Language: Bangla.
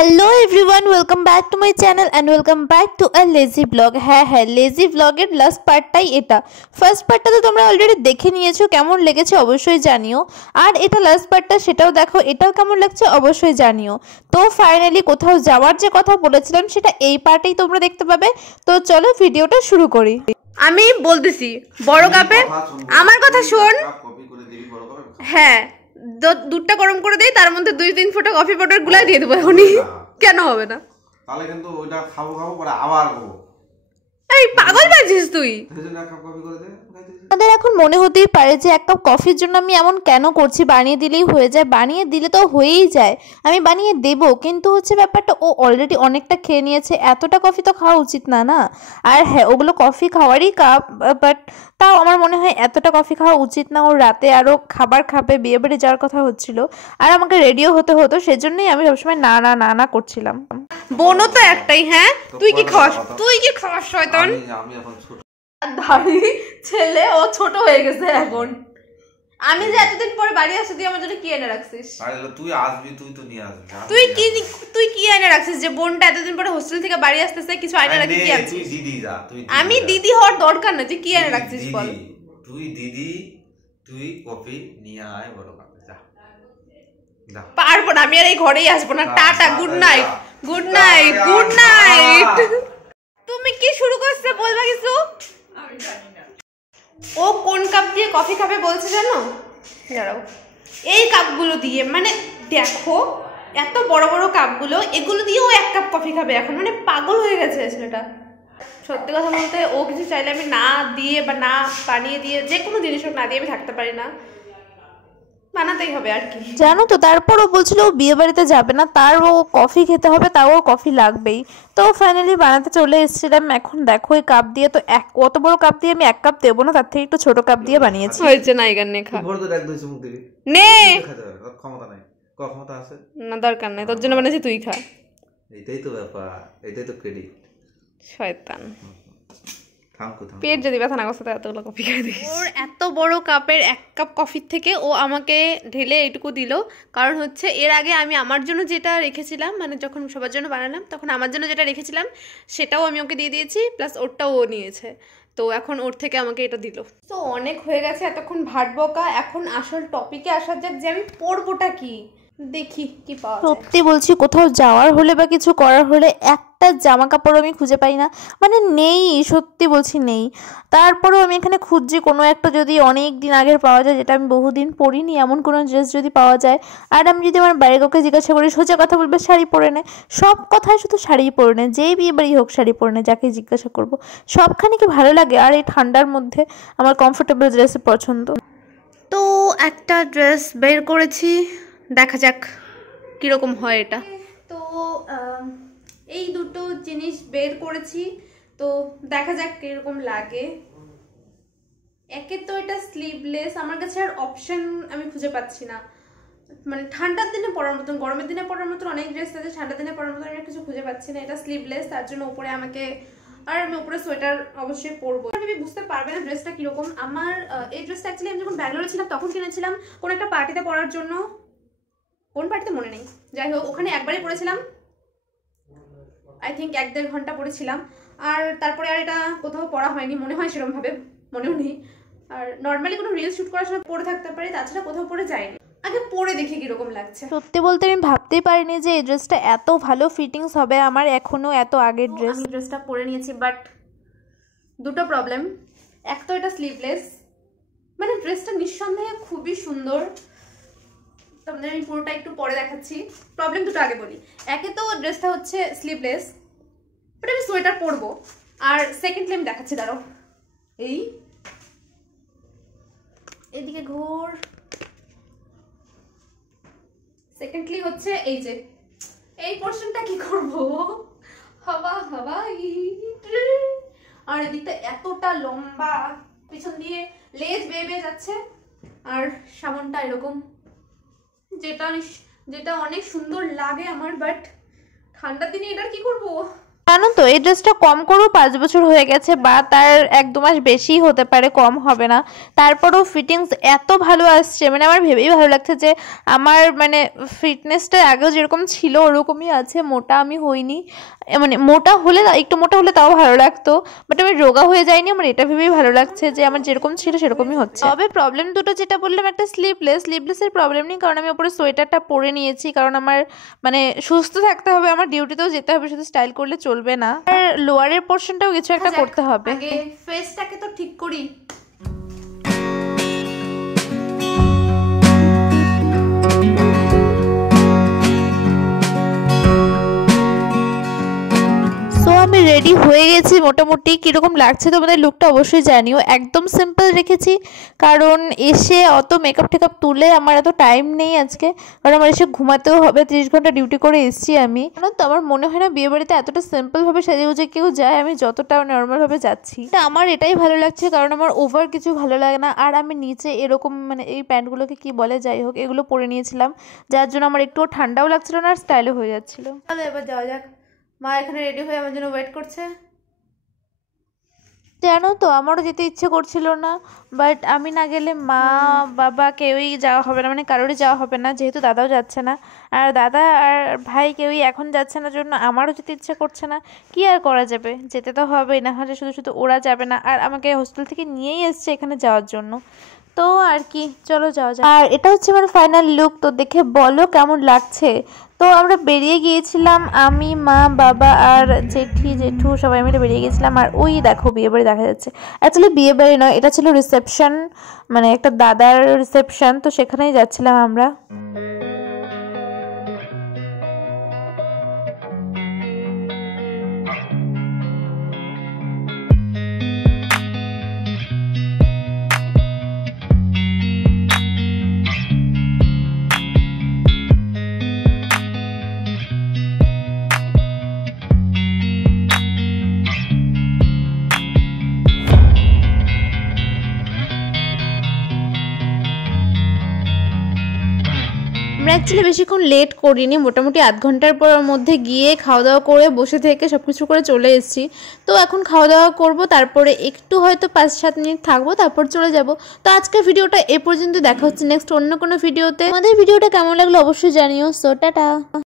Hello everyone, welcome back to my channel and welcome back to a lazy blog. হ্যাঁ, লেজি ব্লগের লাস্ট পার্টটাই এটা। ফার্স্ট পার্টটা তো তোমরা অলরেডি দেখে নিয়েছো, কেমন লেগেছে অবশ্যই জানিও। আর এটা লাস্ট পার্টটা, সেটাও দেখো, এটাও কেমন লাগছে অবশ্যই জানিও। তো ফাইনালি কোথাও যাওয়ার যে কথা বলেছিলাম সেটা এই পার্টেই তোমরা দেখতে পাবে। তো চলো ভিডিওটা শুরু করি। আমি বলতেছি বড় কাপে আমার কথা শোন। হ্যাঁ, দুধটা গরম করে দেই, তার মধ্যে 2-3 ফোঁটা কফি পাউডার গুলাই দিয়ে দেবো এখনই। কেন হবে না? তাহলে কিন্তু ওইটা খাবো পরে আবার খাবো। এই পাগল বাজিস তুই। আমাদের এখন মনে হতেই পারে যে এক কাপ কফির জন্য আমি এমন কেন করছি, বানিয়ে দিলেই হয়ে যায়। বানিয়ে দিলে তো হয়েই যায়, আমি বানিয়ে দেব। কিন্তু হচ্ছে ব্যাপারটা, ও অলরেডি অনেকটা খেয়ে নিয়েছে, এতটা কফি তো খাওয়া উচিত না না। আর হ্যাঁ, ওগুলো কফি খাওয়ারই কাপ, বাট তাও আমার মনে হয় এতটা কফি খাওয়া উচিত না। ও রাতে আরও খাবার খাবে, বিয়ে বাড়ি যাওয়ার কথা হচ্ছিল, আর আমাকে রেডিও হতে হতো, সেজন্যই আমি সবসময় না না না না করছিলাম। বোনও তো একটাই। হ্যাঁ, তুই কি খাস শয়তান? আমি এখন ছোট দাড়ি ছেলে, ও ছোট হয়ে গেছে এখন। আমি যে এতদিন পরে বাড়ি আসছি, তুই আমার জন্য কি এনে রাখছিস? আরে তুই আসবি, তুই তো নিয়ে আসবি। তুই কি এনে রাখছিস যে বোনটা এতদিন পরে হোস্টেল থেকে বাড়ি আসতেছে? কিছু আইনে রাখি কি আছে? তুই দিদি যা, তুই আমি দিদি হওয়ার দরকার না। তুই কি এনে রাখছিস বল? তুই দিদি, তুই কফি নিয়ে আয় বড় কাপে, যা যা। পারবো না, আমি আর এই ঘরেই আসবো না। Tata, good night, good night, good night. তুমি কি শুরু করছো? বলবা কিছু? আমি জানি না ও কোন কাপ দিয়ে কফি খাবে বলছে জানো? দাঁড়াও, এই কাপগুলো দিয়ে, মানে দেখো এত বড় বড় কাপগুলো, এগুলো দিয়ে ও 1 কাপ কফি খাবে এখন। মানে পাগল হয়ে গেছে ছেলেটা। সত্যি কথা বলতে, ও কিছু চাইলে আমি না দিয়ে বা না বানিয়ে দিয়ে, যে কোনো জিনিস হোক, না দিয়ে আমি থাকতে পারি না, বানাতেই হবে আর কি। জানো তো, তারপর ও বলছিল ও বিয়ে বাড়িতে যাবে না, তার ও কফি খেতে হবে, তাও ও কফি লাগবেই। তো ফাইনালি বানাতে চলে এসেছিলাম। এখন দেখো, এই কাপ দিয়ে তো অত বড় কাপ দিয়ে আমি 1 কাপ দেবো না, তার থেকে একটু ছোট কাপ দিয়ে বানিয়েছি। হয়েছে না, এখানে নে, খা। ভরে তো এক দুই চুমুক দিবি, নে। ক্ষমতা নাই, ক্ষমতা আছে না, দরকার নাই, তোর জন্য বানিয়েছি, তুই খা। এটাই তো ব্যাপার, এটাই তো ক্রেডিট। শয়তান, থামকো পেট যদি ব্যথা না করছে তো এতগুলো কফি খেয়ে দিস। ওর এত বড় কাপের 1 কাপ কফির থেকে ও আমাকে ঢেলে এইটুকু দিল। কারণ হচ্ছে এর আগে আমি আমার জন্য যেটা রেখেছিলাম, মানে যখন সবার জন্য বানালাম তখন আমার জন্য যেটা রেখেছিলাম সেটাও আমি ওকে দিয়ে দিয়েছি, প্লাস ওরটাও ও নিয়েছে। তো এখন ওর থেকে আমাকে এটা দিল। তো অনেক হয়ে গেছে এতক্ষণ ভাট বকা। এখন আসল টপিকে আসা যাক, যে আমি পরবোটা কি, দেখি কি পাওয়া যায়। সত্যি বলছি, কোথাও যাওয়ার হলে বা কিছু করার হলে একটা জামা কাপড় আমি খুঁজে পাই না, মানে নেই, সত্যি বলছি নেই। তারপরেও আমি এখানে খুঁজছি কোনো একটা, যদি অনেক দিন আগের পাওয়া যায়, যেটা আমি বহুদিন পরিনি, এমন কোনো ড্রেস যদি পাওয়া যায়। আর আমি যদি আমার বাইরের কাউকে জিজ্ঞাসা করি, সোজা কথা বলবে শাড়ি পরে নে, সব কথায় শুধু শাড়িই পরে নে, যেই বিয়ে বাড়ি হোক শাড়ি পরে নে, যাকে জিজ্ঞাসা করবো। সবখানে কি ভালো লাগে? আর এই ঠান্ডার মধ্যে আমার কমফোর্টেবল ড্রেসই পছন্দ। তো একটা ড্রেস বের করেছি, দেখা যাক কীরকম হয় এটা। তো এই দুটো জিনিস বের করেছি, তো দেখা যাক কীরকম লাগে। একে তো এটা স্লিভলেস, আমার কাছে আর অপশন আমি খুঁজে পাচ্ছি না। মানে ঠান্ডার দিনে পরার মতন, গরমের দিনে পরার মতন অনেক ড্রেস আছে, ঠান্ডার দিনে পরার মতন আমি কিছু খুঁজে পাচ্ছি না। এটা স্লিভলেস, তার জন্য উপরে আমাকে, আর আমি উপরে সোয়েটার অবশ্যই পরবো। আমি বুঝতে পারবে না ড্রেসটা কিরকম। আমার এই ড্রেসটা অ্যাকচুয়ালি আমি যখন ব্যাঙ্গালোরে ছিলাম তখন কিনেছিলাম কোনো একটা পার্টিতে পরার জন্য। কোন পার্টিতে মনে নেই, যাই হোক ওখানে একবারই পরেছিলাম, আই থিঙ্ক 1-1.5 ঘন্টা পরেছিলাম। আর তারপরে আর এটা কোথাও পরা হয়নি, মনে হয় সেরকম ভাবে, মনেও নেই। আর নর্মালি কোনো রিল শুট করার সময় পরে থাকতে পারি, তাছাড়া কোথাও পরে যায়নি। আগে পরে দেখি কিরকম লাগছে। সত্যি বলতে আমি ভাবতেই পারিনি যে এই ড্রেসটা এত ভালো ফিটিংস হবে আমার, এখনো এত আগের ড্রেস। আমি ড্রেসটা পরে নিয়েছি, বাট দুটো প্রবলেম। এক তো এটা স্লিভলেস, মানে ড্রেসটা নিঃসন্দেহে খুবই সুন্দর, তোমাদের আমি পুরোটা একটু পরে দেখাচ্ছি। প্রবলেম দুটো আগে বলি। একে তো ড্রেসটা হচ্ছে স্লিভলেস, বাট আমি সোয়েটার পরবো। আর সেকেন্ডলি আমি দেখাচ্ছি, দাঁড়াও, এইদিকে ঘোর। সেকেন্ডলি হচ্ছে এই যে এই পোর্শনটা কি করবো, হাওয়া হাওয়া। আর এদিকটা এতটা লম্বা, পিছন দিয়ে লেজ বেয়ে যাচ্ছে, আর সামনটা এরকম, যেটা অনেক সুন্দর লাগে আমার। বাট ঠান্ডার দিনে এটার কি করবো? জানো তো এই ড্রেসটা কম করেও 5 বছর হয়ে গেছে, বা তার 1-2 মাস বেশি হতে পারে, কম হবে না। তারপরেও ফিটিংস এত ভালো আসছে, মানে আমার ভেবেই ভালো লাগছে যে আমার মানে ফিটনেসটা আগেও যেরকম ছিল ওরকমই আছে, মোটা আমি হইনি। মানে মোটা হলে, একটু মোটা হলে তাও ভালো লাগতো, বাট আমি রোগা হয়ে যাইনি। আমার এটা ভেবেই ভালো লাগছে যে আমার যেরকম ছিল সেরকমই হচ্ছে। তবে প্রবলেম দুটো যেটা বললাম, একটা স্লিভলেসের প্রবলেম নেই, কারণ আমি উপরে সোয়েটারটা পরে নিয়েছি, কারণ আমার মানে সুস্থ থাকতে হবে, আমার ডিউটিতেও যেতে হবে, শুধু স্টাইল করলে চলবে না, আর লোয়ারের পোর্শনটাও কিছু একটা করতে হবে। আগে ফেসটাকে তো ঠিক করি। আমি রেডি হয়ে গেছি মোটামুটি। কীরকম লাগছে তোমাদের লুকটা অবশ্যই জানিও। একদম সিম্পল রেখেছি, কারণ এসে অত মেকআপ টেকআপ তুলে আমার এত টাইম নেই আজকে, কারণ আমার এসে ঘুমাতেও হবে, 30 ঘন্টা ডিউটি করে এসেছি আমি। তো আমার মনে হয় না বিয়ে বাড়িতে এতটা সিম্পলভাবে সাজে গুজে কেউ যায়, আমি যতটা নর্মালভাবে যাচ্ছি। তা আমার এটাই ভালো লাগছে, কারণ আমার ওভার কিছু ভালো লাগে না। আর আমি নিচে এরকম মানে এই প্যান্টগুলোকে কি বলে, যাই হোক, এগুলো পরে নিয়েছিলাম, যার জন্য আমার একটুও ঠান্ডাও লাগছিল না আর স্টাইলও হয়ে যাচ্ছিলো। তাহলে এবার যাওয়া যাক। মা এখানে রেডি হয়ে আমার জন্য ওয়েট করছে। জানো তো আমারও যেতে ইচ্ছে করছিল না, বাট আমি না গেলে মা বাবা কেউই যাওয়া হবে না, মানে কারোরই যাওয়া হবে না, যেহেতু দাদাও যাচ্ছে না, আর দাদা আর ভাই কেউই এখন যাচ্ছে না, জন্য আমারও যেতে ইচ্ছে করছে না। কি আর করা যাবে, যেতে তো হবেই, না হলে শুধু শুধু ওরা যাবে না, আর আমাকে হোস্টেল থেকে নিয়েই এসছে এখানে যাওয়ার জন্য। তো আর কি, চলো যাওয়া যাক। আর এটা হচ্ছে আমার ফাইনাল লুক, তো দেখে বলো কেমন লাগছে। তো আমরা বেরিয়ে গিয়েছিলাম, আমি মা বাবা আর জেঠু সবাই মিলে বেরিয়ে গেছিলাম। আর ওই দেখো বিয়ে বাড়ি দেখা যাচ্ছে, অ্যাকচুয়ালি বিয়ে বাড়ি নয়, এটা ছিল রিসেপশন, মানে একটা দাদার রিসেপশন, তো সেখানেই যাচ্ছিলাম আমরা। আমরা অ্যাকচুয়ালি বেশিক্ষণ লেট করিনি, মোটামুটি আধ ঘন্টার মধ্যে গিয়ে খাওয়া দাওয়া করে বসে থেকে সব কিছু করে চলে এসেছি। তো এখন খাওয়া দাওয়া করবো, তারপরে একটু হয়তো 5-7 মিনিট থাকবো, তারপর চলে যাব। তো আজকের ভিডিওটা এ পর্যন্ত, দেখা হচ্ছে নেক্সট অন্য কোনো ভিডিওতে। আমাদের ভিডিওটা কেমন লাগলো অবশ্যই জানিও। So tata.